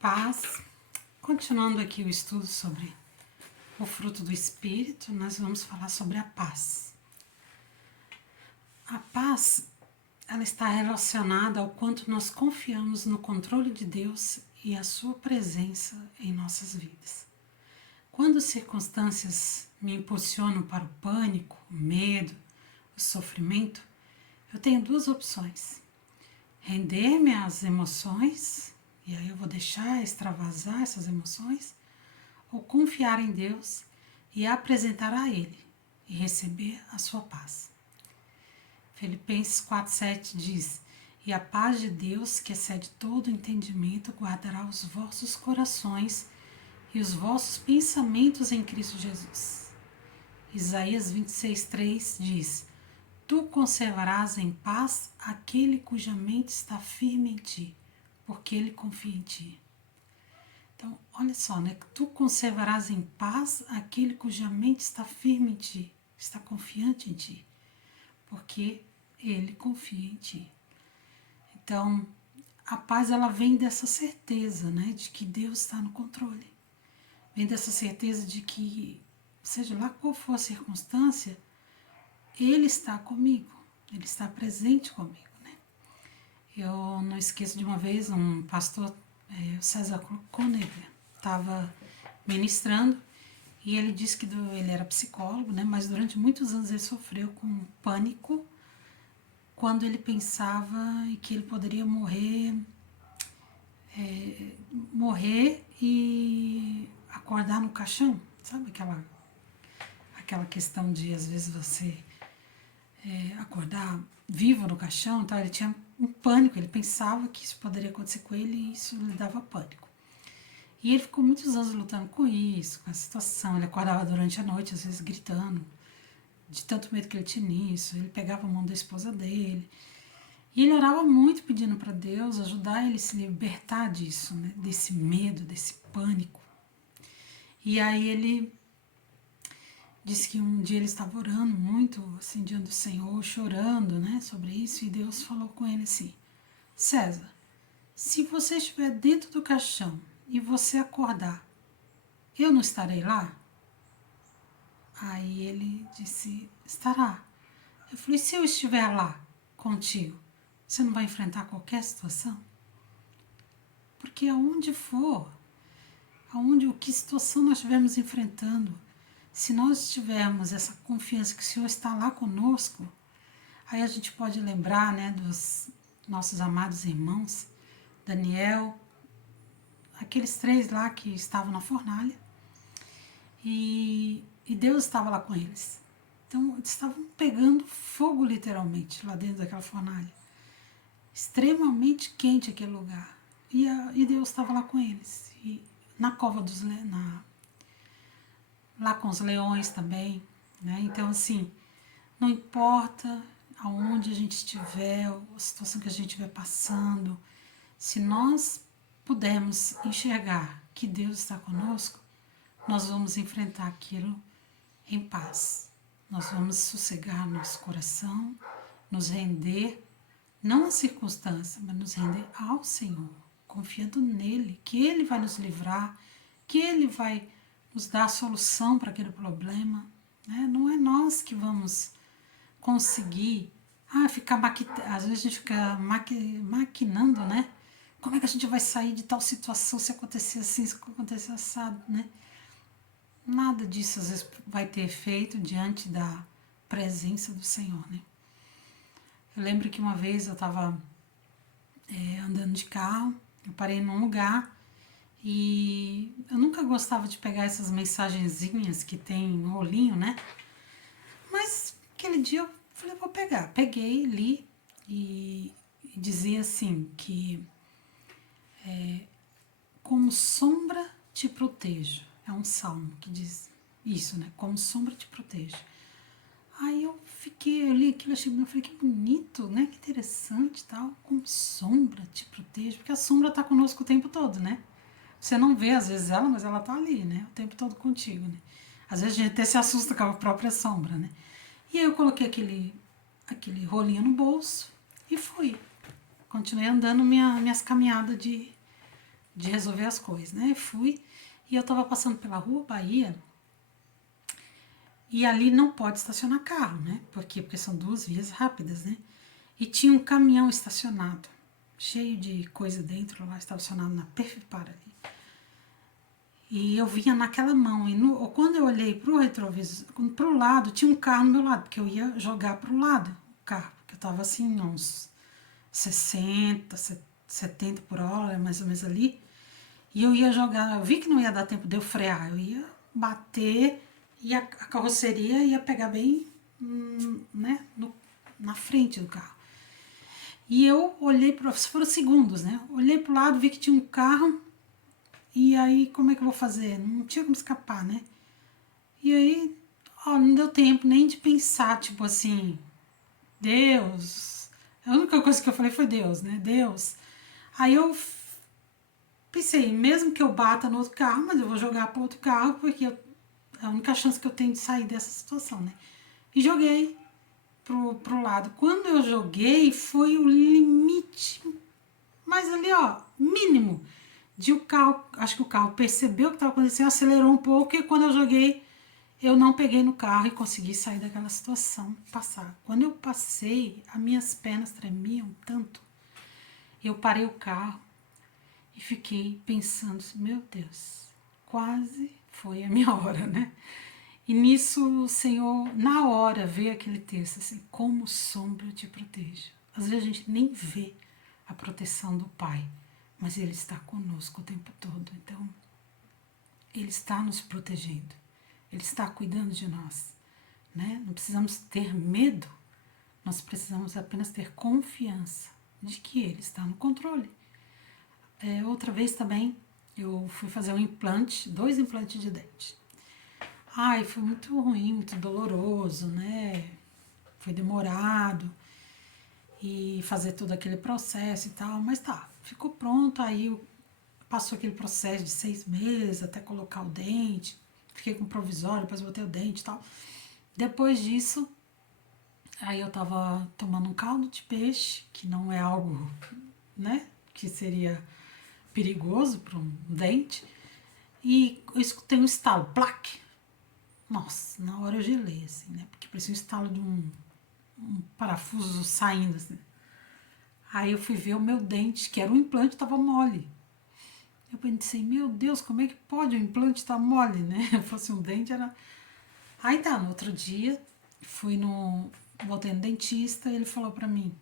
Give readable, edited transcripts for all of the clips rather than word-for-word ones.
Paz. Continuando aqui o estudo sobre o fruto do Espírito, nós vamos falar sobre a paz. A paz, ela está relacionada ao quanto nós confiamos no controle de Deus e a sua presença em nossas vidas. Quando circunstâncias me impulsionam para o pânico, o medo, o sofrimento, eu tenho duas opções: render-me às emoções, e aí eu vou deixar extravasar essas emoções, ou confiar em Deus e apresentar a Ele e receber a sua paz. Filipenses 4,7 diz: E a paz de Deus, que excede todo entendimento, guardará os vossos corações e os vossos pensamentos em Cristo Jesus. Isaías 26,3 diz: Tu conservarás em paz aquele cuja mente está firme em ti, porque ele confia em ti. Então, olha só, né? Tu conservarás em paz aquele cuja mente está firme em ti, está confiante em ti, porque ele confia em ti. Então, a paz, ela vem dessa certeza, né? De que Deus está no controle. Vem dessa certeza de que, seja lá qual for a circunstância, Ele está comigo, Ele está presente comigo, né? Eu não esqueço de uma vez um pastor, o César Coneglia, estava ministrando e ele disse que ele era psicólogo, né? Mas durante muitos anos ele sofreu com pânico quando ele pensava que ele poderia morrer e acordar no caixão, sabe aquela questão de às vezes você acordar vivo no caixão. Então ele tinha um pânico, ele pensava que isso poderia acontecer com ele e isso lhe dava pânico. E ele ficou muitos anos lutando com isso, com a situação. Ele acordava durante a noite, às vezes gritando, de tanto medo que ele tinha nisso. Ele pegava a mão da esposa dele. E ele orava muito pedindo para Deus ajudar ele a se libertar disso, né? Desse medo, desse pânico. E aí ele disse que um dia ele estava orando muito, assim, diante do Senhor, chorando, né, sobre isso, e Deus falou com ele assim: César, se você estiver dentro do caixão e você acordar, eu não estarei lá? Aí ele disse: estará. Eu falei: se eu estiver lá contigo, você não vai enfrentar qualquer situação? Porque aonde for, o que situação nós estivermos enfrentando, se nós tivermos essa confiança que o Senhor está lá conosco, aí a gente pode lembrar, né, dos nossos amados irmãos, Daniel, aqueles 3 lá que estavam na fornalha, e Deus estava lá com eles. Então, eles estavam pegando fogo literalmente lá dentro daquela fornalha. Extremamente quente aquele lugar. E Deus estava lá com eles. E na cova dos lá com os leões também, né? Então, assim, não importa aonde a gente estiver, a situação que a gente estiver passando, se nós pudermos enxergar que Deus está conosco, nós vamos enfrentar aquilo em paz. Nós vamos sossegar nosso coração, nos render, não à circunstância, mas nos render ao Senhor, confiando nele, que Ele vai nos livrar, que Ele vai nos dar a solução para aquele problema. Né? Não é nós que vamos conseguir ficar às vezes a gente fica maquinando, né? Como é que a gente vai sair de tal situação se acontecer assim, se acontecer assado, né? Nada disso às vezes vai ter efeito diante da presença do Senhor, né? Eu lembro que uma vez eu estava andando de carro, eu parei num lugar e eu nunca gostava de pegar essas mensagenzinhas que tem um rolinho, né? Mas aquele dia eu falei, vou pegar. Peguei, li e dizia assim que como sombra te protejo. É um salmo que diz isso, né? Como sombra te protejo. Aí eu li aquilo, achei bonito, falei, que bonito, né? Que interessante, tal. Como sombra te protejo, porque a sombra tá conosco o tempo todo, né? Você não vê às vezes ela, mas ela tá ali, né? O tempo todo contigo, né? Às vezes a gente até se assusta com a própria sombra, né? E aí eu coloquei aquele rolinho no bolso e fui. Continuei andando minhas caminhadas de resolver as coisas, né? Fui e eu tava passando pela Rua Bahia e ali não pode estacionar carro, né? Por quê? Porque são duas vias rápidas, né? E tinha um caminhão estacionado, cheio de coisa dentro lá, estacionado na Perfipar ali. E eu vinha naquela mão, e quando eu olhei pro retrovisor, pro lado, tinha um carro no meu lado, porque eu ia jogar pro lado o carro, porque eu tava assim, uns 60, 70 por hora, mais ou menos ali. E eu ia jogar, eu vi que não ia dar tempo de eu frear, eu ia bater e a carroceria ia pegar bem, né, na frente do carro. E eu olhei, foram segundos, né? Olhei pro lado, vi que tinha um carro, e aí como é que eu vou fazer? Não tinha como escapar, né? E aí, ó, não deu tempo nem de pensar, tipo assim, Deus. A única coisa que eu falei foi Deus, né? Deus. Aí eu pensei, mesmo que eu bata no outro carro, mas eu vou jogar para outro carro, porque é a única chance que eu tenho de sair dessa situação, né? E joguei pro lado. Quando eu joguei, foi o limite, mas ali, ó, mínimo, de o carro, acho que o carro percebeu o que estava acontecendo, acelerou um pouco, e quando eu joguei, eu não peguei no carro e consegui sair daquela situação, passar. Quando eu passei, as minhas pernas tremiam tanto. Eu parei o carro e fiquei pensando, meu Deus, quase foi a minha hora, né? E nisso o Senhor, na hora, veio aquele texto assim, como sombra te proteja. Às vezes a gente nem vê a proteção do Pai, mas Ele está conosco o tempo todo. Então, Ele está nos protegendo. Ele está cuidando de nós, né? Não precisamos ter medo, nós precisamos apenas ter confiança de que Ele está no controle. Outra vez também, eu fui fazer um implante, 2 implantes de dente. Ai, foi muito ruim, muito doloroso, né? Foi demorado e fazer todo aquele processo e tal, mas tá, ficou pronto, aí passou aquele processo de 6 meses até colocar o dente, fiquei com provisório, depois botei o dente e tal. Depois disso, aí eu tava tomando um caldo de peixe, que não é algo, né, que seria perigoso para um dente, e eu escutei um estalo, plaque. Nossa, na hora eu gelei, assim, né, porque parecia um estalo de um parafuso saindo, assim. Aí eu fui ver o meu dente, que era um implante, tava mole. Eu pensei, meu Deus, como é que pode o implante estar mole, né? Se fosse um dente, era... Aí tá, no outro dia, voltei no dentista e ele falou pra mim,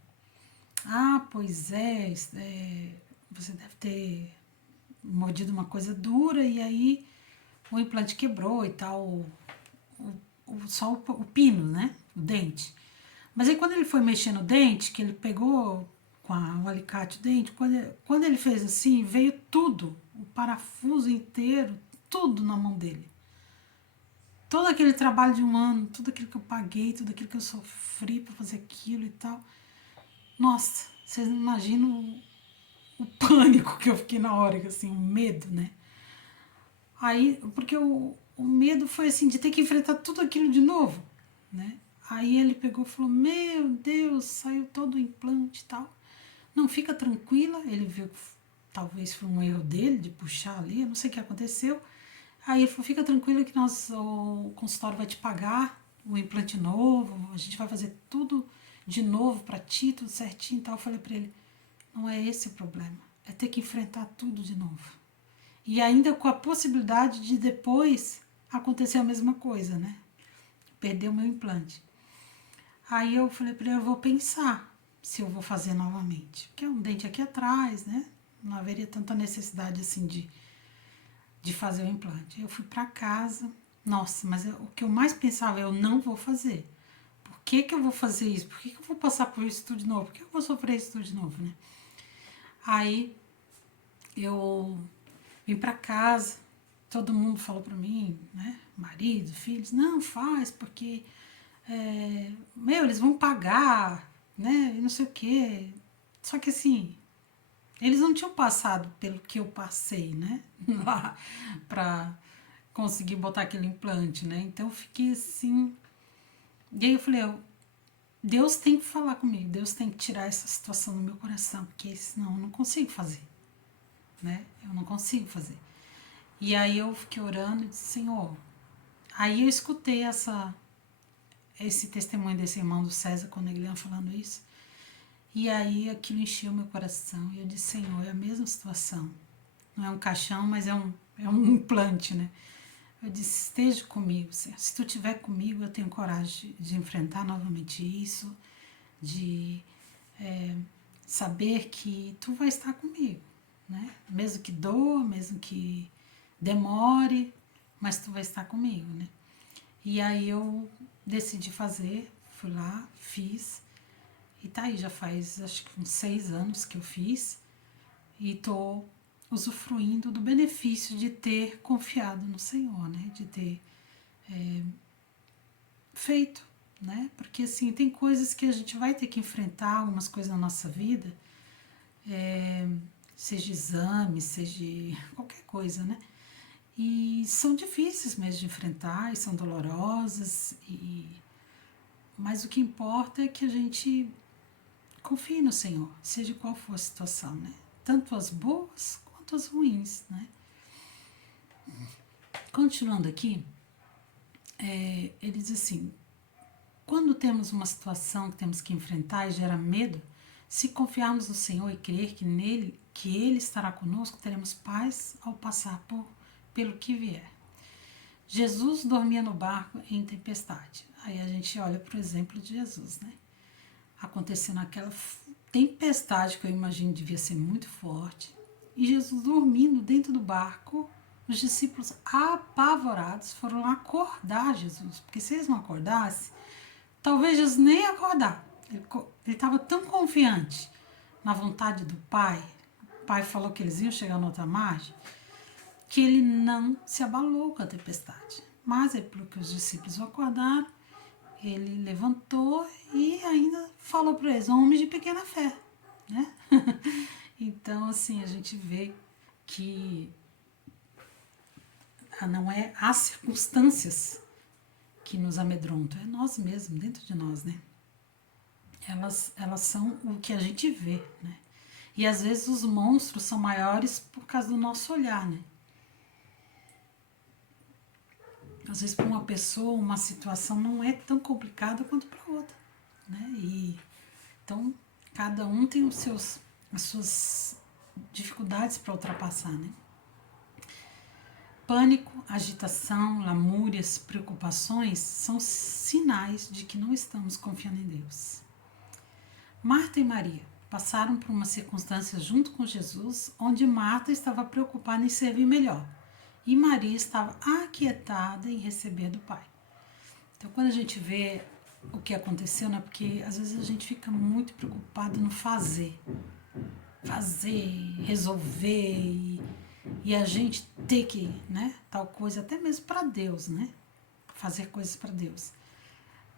ah, pois você deve ter mordido uma coisa dura e aí o implante quebrou e tal, só o pino, né? O dente. Mas aí quando ele foi mexer no dente, que ele pegou com o alicate o dente, quando ele fez assim, veio tudo, o parafuso inteiro, tudo na mão dele. Todo aquele trabalho de um ano, tudo aquilo que eu paguei, tudo aquilo que eu sofri para fazer aquilo e tal. Nossa, vocês não imaginam o pânico que eu fiquei na hora, assim, o medo, né? Aí, porque o medo foi assim, de ter que enfrentar tudo aquilo de novo, né? Aí ele pegou e falou, meu Deus, saiu todo o implante e tal. Não, fica tranquila, ele viu que talvez foi um erro dele de puxar ali, eu não sei o que aconteceu. Aí ele falou, fica tranquila que o consultório vai te pagar o implante novo, a gente vai fazer tudo de novo pra ti, tudo certinho e tal. Eu falei pra ele, não é esse o problema, é ter que enfrentar tudo de novo. E ainda com a possibilidade de depois acontecer a mesma coisa, né? Perder o meu implante. Aí eu falei pra ele, eu vou pensar se eu vou fazer novamente. Porque é um dente aqui atrás, né? Não haveria tanta necessidade assim de fazer o implante. Eu fui pra casa, nossa, mas o que eu mais pensava é, eu não vou fazer. Por que eu vou fazer isso? Por que eu vou passar por isso tudo de novo? Por que eu vou sofrer isso tudo de novo, né? Aí eu vim pra casa, todo mundo falou pra mim, né? Marido, filhos, não faz, porque eles vão pagar, né? E não sei o quê. Só que assim, eles não tinham passado pelo que eu passei, né? Lá pra conseguir botar aquele implante, né? Então eu fiquei assim. E aí eu falei, Deus tem que falar comigo, Deus tem que tirar essa situação do meu coração, porque senão eu não consigo fazer. né? Eu não consigo fazer. E aí eu fiquei orando e disse, Senhor. Aí eu escutei esse testemunho desse irmão do César, quando ele ia falando isso. E aí aquilo encheu meu coração. E eu disse, Senhor, é a mesma situação. Não é um caixão, mas é um implante, né? Eu disse, esteja comigo, Senhor. Se tu estiver comigo, eu tenho coragem de enfrentar novamente isso, de saber que tu vai estar comigo, né? Mesmo que doa, mesmo que demore, mas tu vai estar comigo, né? E aí eu decidi fazer, fui lá, fiz, e tá aí, já faz acho que uns 6 anos que eu fiz, e tô usufruindo do benefício de ter confiado no Senhor, né? De ter feito, né? Porque assim, tem coisas que a gente vai ter que enfrentar, algumas coisas na nossa vida, seja exame, seja qualquer coisa, né? E são difíceis mesmo de enfrentar, e são dolorosas, mas o que importa é que a gente confie no Senhor, seja qual for a situação, né? Tanto as boas quanto as ruins, né? Continuando aqui, ele diz assim, quando temos uma situação que temos que enfrentar e gera medo, se confiarmos no Senhor e crer que Ele estará conosco, teremos paz ao passar pelo que vier. Jesus dormia no barco em tempestade. Aí a gente olha para o exemplo de Jesus, né? Acontecendo aquela tempestade que eu imagino devia ser muito forte. E Jesus dormindo dentro do barco, os discípulos apavorados foram lá acordar Jesus. Porque se eles não acordassem, talvez Jesus nem ia acordar. Ele estava tão confiante na vontade do Pai. O Pai falou que eles iam chegar na outra margem, que ele não se abalou com a tempestade. Mas é porque os discípulos acordaram, ele levantou e ainda falou para eles, homens de pequena fé, né? Então, assim, a gente vê que não é as circunstâncias que nos amedrontam, é nós mesmos, dentro de nós, né? Elas são o que a gente vê, né? E às vezes os monstros são maiores por causa do nosso olhar, né? Às vezes para uma pessoa, uma situação não é tão complicada quanto para outra, né? E então cada um tem as suas dificuldades para ultrapassar, né? Pânico, agitação, lamúrias, preocupações são sinais de que não estamos confiando em Deus. Marta e Maria passaram por uma circunstância junto com Jesus, onde Marta estava preocupada em servir melhor e Maria estava aquietada em receber do Pai. Então, quando a gente vê o que aconteceu, né? Porque às vezes a gente fica muito preocupado no fazer, resolver e a gente ter que, né? Tal coisa, até mesmo para Deus, né? Fazer coisas para Deus.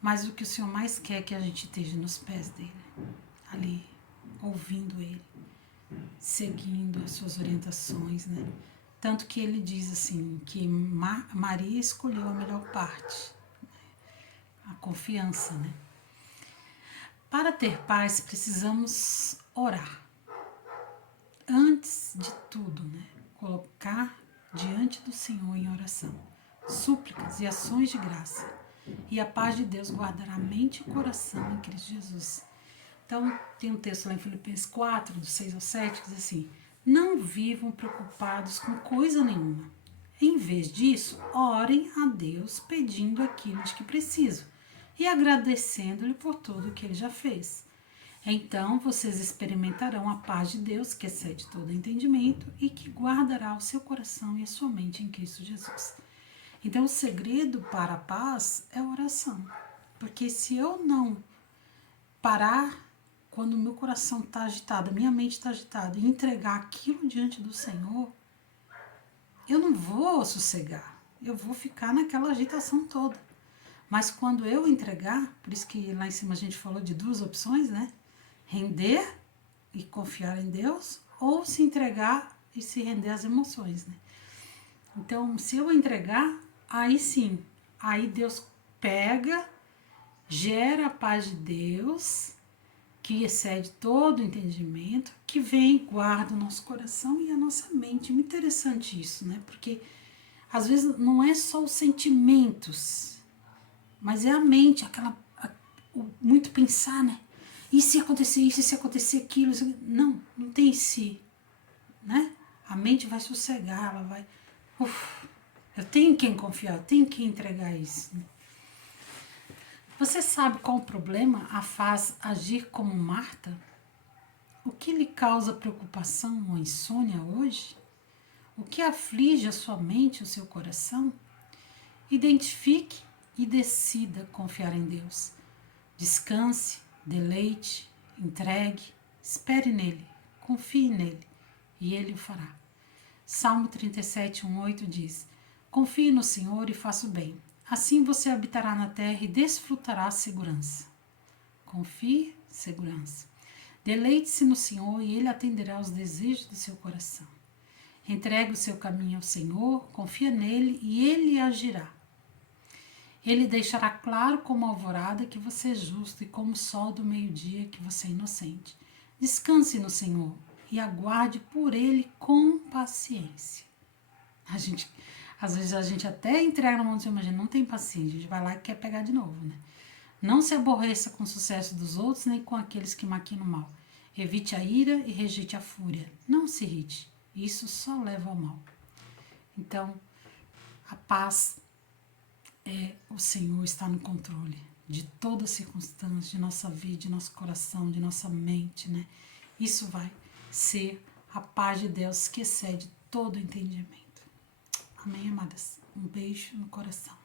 Mas o que o Senhor mais quer é que a gente esteja nos pés dele, ali, ouvindo ele, seguindo as suas orientações, né? Tanto que ele diz assim, que Maria escolheu a melhor parte, a confiança, né? Para ter paz, precisamos orar. Antes de tudo, né? Colocar diante do Senhor em oração súplicas e ações de graça. E a paz de Deus guardará a mente e o coração em Cristo Jesus. Então, tem um texto lá em Filipenses 4, do 6 ao 7, que diz assim, não vivam preocupados com coisa nenhuma. Em vez disso, orem a Deus pedindo aquilo de que precisam e agradecendo-lhe por tudo que ele já fez. Então vocês experimentarão a paz de Deus, que excede todo entendimento e que guardará o seu coração e a sua mente em Cristo Jesus. Então o segredo para a paz é a oração. Porque se eu não parar quando o meu coração está agitado, a minha mente está agitada, e entregar aquilo diante do Senhor, eu não vou sossegar, eu vou ficar naquela agitação toda. Mas quando eu entregar, por isso que lá em cima a gente falou de 2 opções, né? Render e confiar em Deus, ou se entregar e se render às emoções, né? Então, se eu entregar, aí sim, aí Deus pega, gera a paz de Deus, que excede todo o entendimento, que vem e guarda o nosso coração e a nossa mente. Muito interessante isso, né? Porque às vezes não é só os sentimentos, mas é a mente, muito pensar, né? E se acontecer isso, e se acontecer aquilo? Não tem se, né? A mente vai sossegar, ela vai... eu tenho em quem confiar, eu tenho que entregar isso. Você sabe qual o problema a faz agir como Marta? O que lhe causa preocupação ou insônia hoje? O que aflige a sua mente e o seu coração? Identifique e decida confiar em Deus. Descanse, deleite, entregue, espere nele, confie nele e ele o fará. Salmo 37, 1:8 diz: confie no Senhor e faça o bem. Assim você habitará na terra e desfrutará a segurança. Confie, segurança. Deleite-se no Senhor e ele atenderá aos desejos do seu coração. Entregue o seu caminho ao Senhor, confia nele e ele agirá. Ele deixará claro como a alvorada que você é justo e como o sol do meio-dia que você é inocente. Descanse no Senhor e aguarde por ele com paciência. Às vezes a gente até entrega na mão do Senhor, mas a gente não tem paciência, a gente vai lá e quer pegar de novo, né? Não se aborreça com o sucesso dos outros, nem com aqueles que maquinam mal. Evite a ira e rejeite a fúria. Não se irrite, isso só leva ao mal. Então, a paz o Senhor está no controle de toda circunstância, de nossa vida, de nosso coração, de nossa mente, né? Isso vai ser a paz de Deus que excede todo entendimento. Amém, amadas? Um beijo no coração.